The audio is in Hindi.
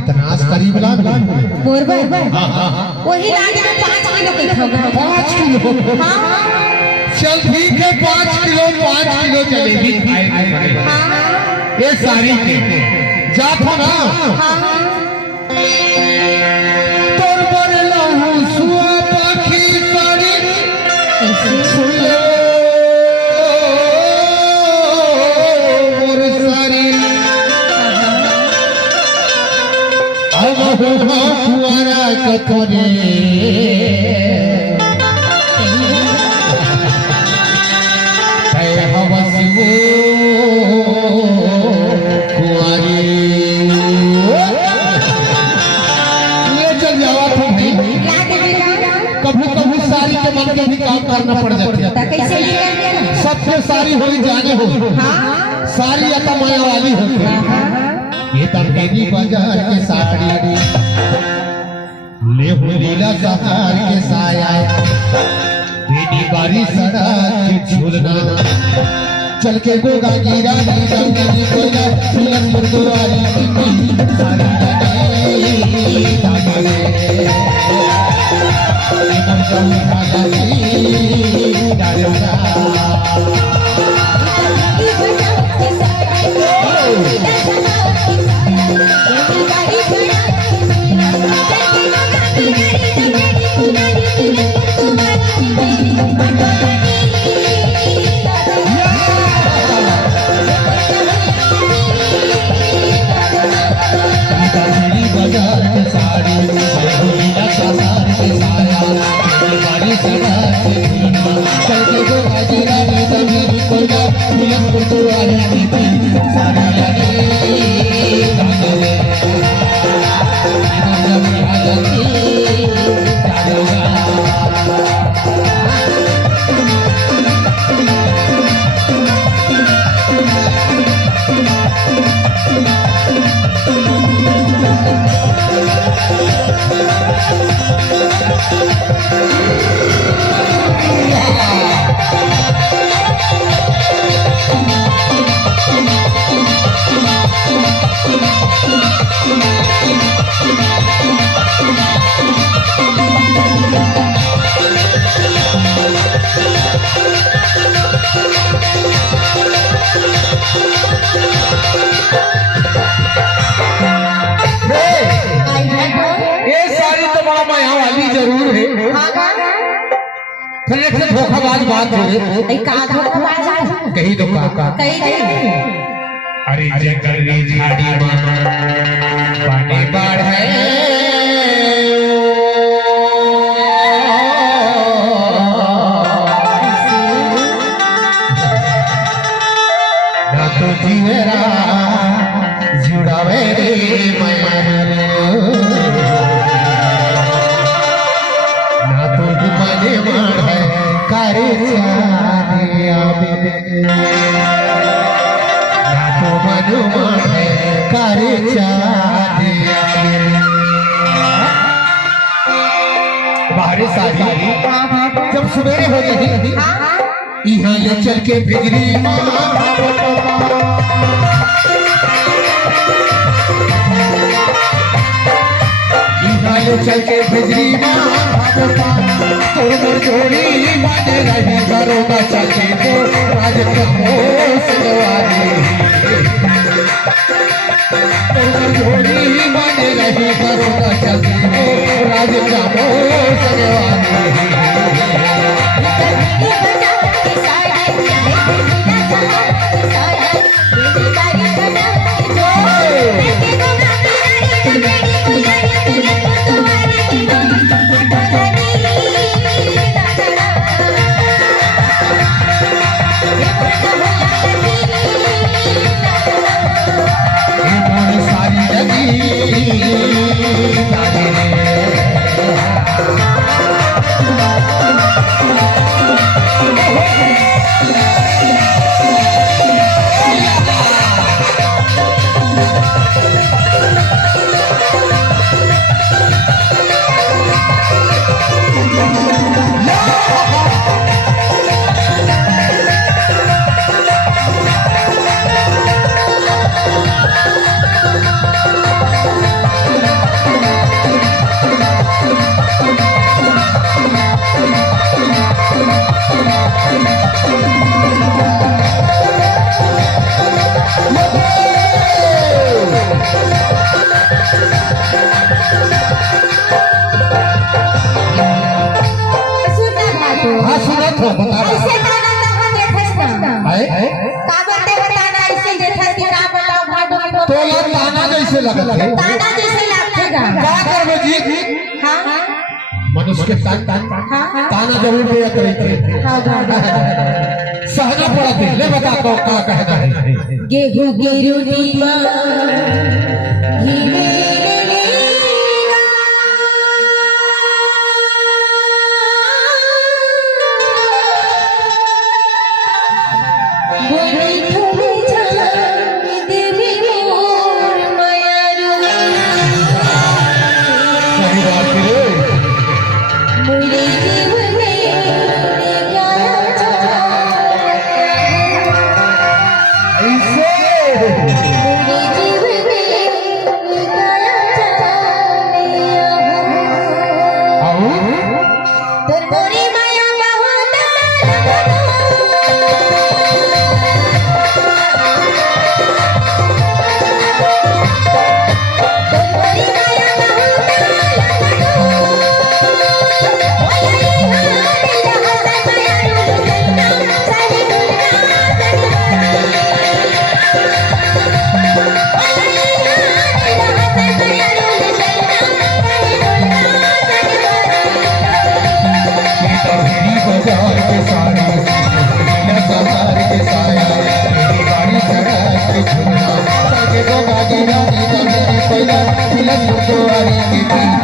इतना करीब लाग बोरबा वही लागे में 5 किलो के होगा 5 किलो हां चल ठीक है 5 किलो जलेबी खाए हां ये सारी के जा था ना हां तोर पर लहू सुआ पाखी साड़ी सुन ले मोर सारी अब हो कुआरा कतरे भी काम करना पड़ जाता है कैसे निकल सबसे सारी होली जाने हो हां सारी अता माया वाली होती ये तंगेरी बाजार के साड़ी ले हो लीला सहार के साया बेटी बारी सड़क के झूलना चल के गोगा गिरा गिरा गिरी कोला फिलन गुरुद्वारी की सारी लगे दागे बाजार के साड़ी चल के गो हाजिरा नी तमीरी कोला फिलन गुरुद्वारी की सारी लगे दागे जब आदती दागा जरूर है फिर एक धोखाबाज बात हो कहाँ धोखाबाज है कहीं तो काका कहीं अरे जंगल झाड़ी पानी बाढ़ है ना तो जीवेरा जुड़ावे रे करे बाहरी सारी जब सवेरे हो गई यहाँ ले चल के बिजली यहाँ ले चल के बिजली तोड़ जोड़ी बाजे रही घरों का चलते तो राज तोड़ जोड़ी बाजे रही घरों का चलते तो राज सारी लगी कैसे लगत है ताना जैसे लागेगा का करबे जी हाँ मनुष्य के ताना जरूर दिया करे थे हाँ सहना पड़ा थे ले बता तो का कहना है गेहूं की रोटी माँ सही बात रे Thank you.